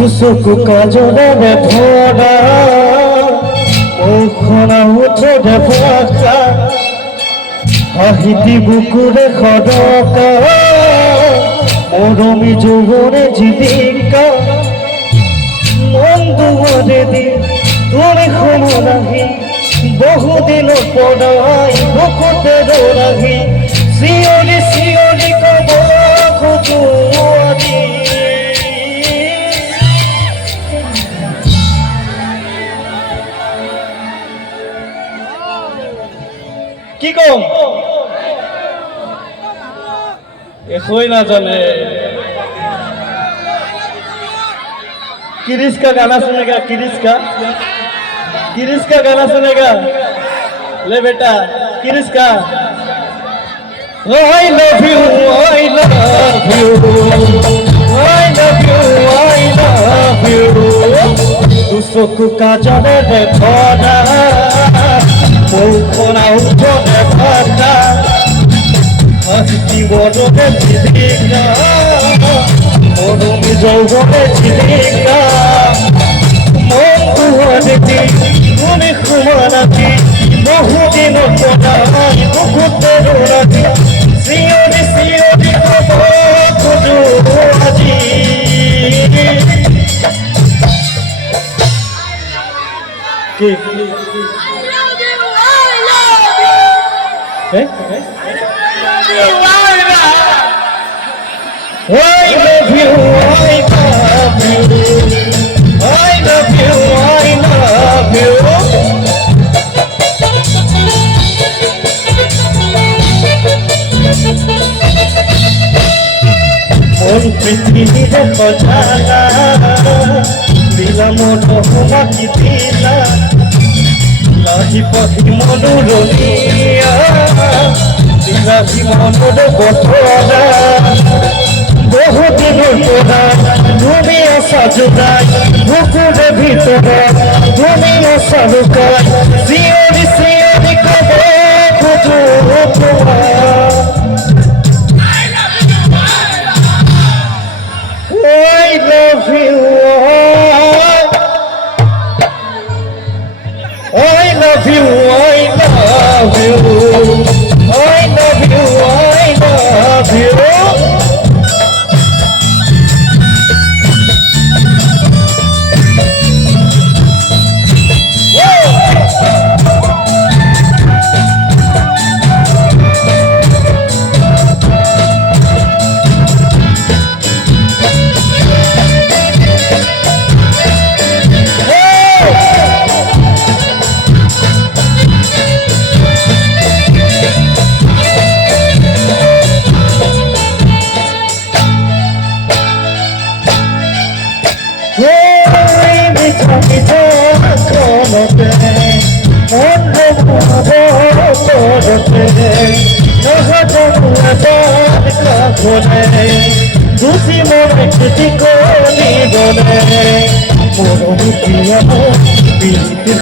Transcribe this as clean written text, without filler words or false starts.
দুচকু কাজলেৰে ভৰা মুখনা উঠে ফাঁকা হাঁহিটি বুকুৰে সদকা মৰমী যৌৱনে জীৱিকা মন দুৱাৰে দি তোৰে সময় আহি বহুদিনৰ পৰাই বুকুতে ৰহি চিঞৰি চিঞৰি কব খোজো আজি কি কম একোই नाजाने किरिस का गाना सुनेगा किरिस का गाना सुनेगा ले बेटा किरिस का I love you I love you I love you I love you দুচকু কাজলেৰে ভৰা মুখনা উঠে ফাঁকা হাঁহিটি মনৰে জীৱিকা মৰমী যৌৱনে জীৱিকা মন দুৱাৰে দি তোৰে সময় আহি বহুদিনৰ পৰাই বুকুতে ৰহি চিঞৰি চিঞৰি কব খোজো আজি কি I love you, I love you, I love you, I love you. মন পৃথিবীরে সজালা দিলা মন মাতি দিলা লাহি পাখি মনোরমিয়া দিলাহি মনোর বছরা বহুদিনের পরা তুমি আসা জোগাই বুকুরে ভিতরে তুমি আসা লুকাই শিয়রি শিয়রি কব খোঁজো তোমার I love you I love you I love you I love you I love you दूसरी मोर खेती को नी बोले मोर पिया